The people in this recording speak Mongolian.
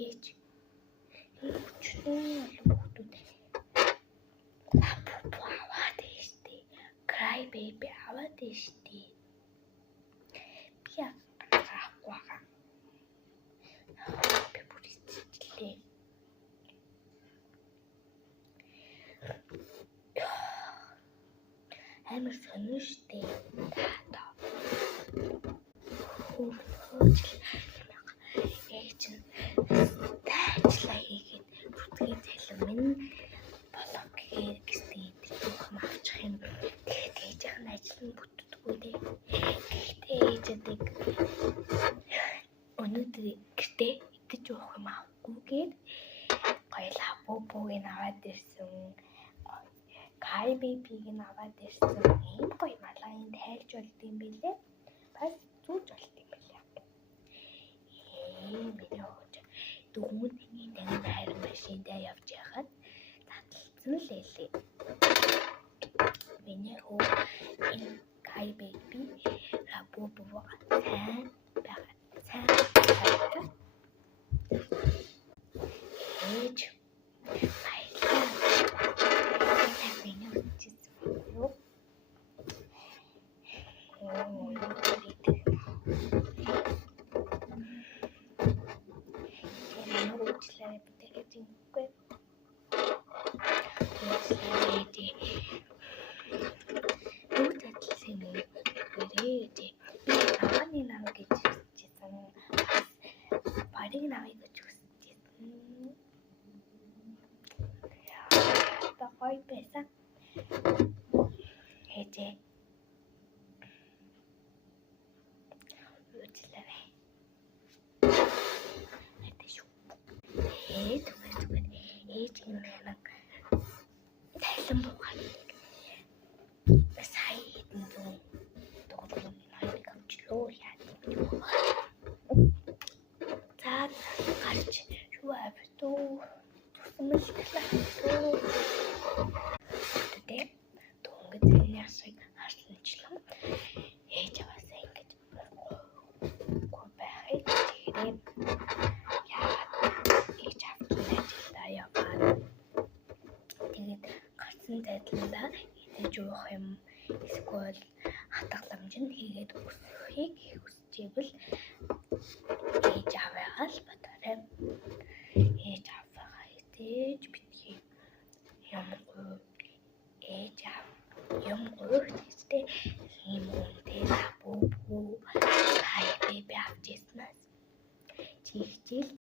ээж өчнөө хүүхдүүд аваад штий. Cry baby аваад штий. Би авахгүй байгаа. Би бүр иччихлээ. Амар сонир штий. Ээж нь тайчлаа хийгээд зүтгэн цалин минь болов гэхээ гистэй авчих юм. Тэгээд ээжийн ажил нь бүтдэггүй дээ. Гэхдээ ээжэдэг өнөөдөр гэртээ идэж уух юм авахгүйгээд гоёлаа бүүгийн аваад ирсэн. Cry baby-г нь аваад ирсэн. Ийм гоё малгайн тайлж болд юм бэлээ. Бас зүүж болд юм бэлээ. Миний хөөж дүүний нэг хайр машиндаа явж яхад таталцсан л элээ. Миний хөө энэ Cry baby рабобо сайн байгаа. Сайн байгаа. Ээж Ой байсан. Ээжээ. Үучлээ. Этэшүү. Зүгээр. Ээж юм тайлан буугаад. Сая хэдэн зуун дугуйн хоёрыг авчлоо яа. За гарч юу автуу. Тусмалчлаа. Дөнгөж ясыг харсанчлаа. Ээж аваасаа ингэж байхыг тэгээд яагаад ээж авсан ажилдаа яваад тэгээд гарсан зайдлаа идэж уух юм эсвэл хатгаламж нь хийгээд өсөхийг хүсчихвэл